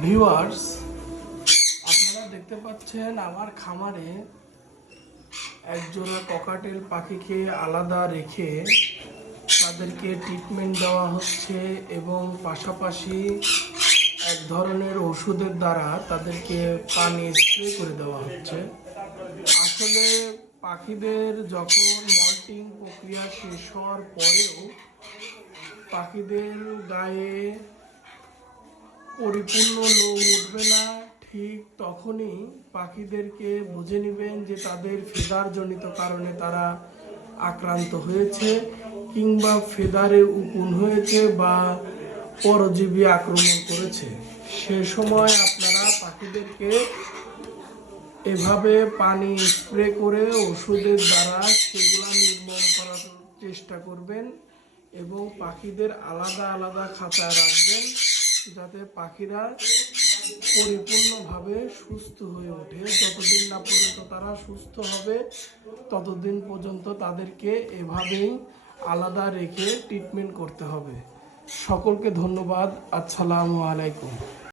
Viewers, আপনারা দেখতে পাচ্ছেন আমার খামারে একজোড়া ককাটেল পাখিকে আলাদা রেখে তাদেরকে ট্রিটমেন্ট দেওয়া হচ্ছে এবং পাশাপাশি এক ধরনের ওষুধের দ্বারা তাদেরকে পানি স্প্রে করে দেওয়া হচ্ছে। আসলে পাখিদের যখন মল্টিং প্রক্রিয়া শেষ হওয়ার পরেও পাখিদের গায়ে পরিপূর্ণ লোম উঠবে না, ঠিক তখনই পাখিদেরকে বুঝে নেবেন যে তাদের ফেদারজনিত কারণে তারা আক্রান্ত হয়েছে কিংবা ফেদারে উকুন হয়েছে বা পরজীবী আক্রমণ করেছে। সে সময় আপনারা পাখিদেরকে এভাবে পানি স্প্রে করে ওষুধের দ্বারা সেগুলা নির্মূল করার চেষ্টা করবেন এবং পাখিদের আলাদা আলাদা খাঁচায় রাখবেন যাতে পাখিরা পরিপূর্ণভাবে সুস্থ হয়ে ওঠে। যতদিন না পর্যন্ত তারা সুস্থ হবে ততদিন পর্যন্ত তাদেরকে এভাবেই আলাদা রেখে ট্রিটমেন্ট করতে হবে। সকলকে ধন্যবাদ। আসসালামু আলাইকুম।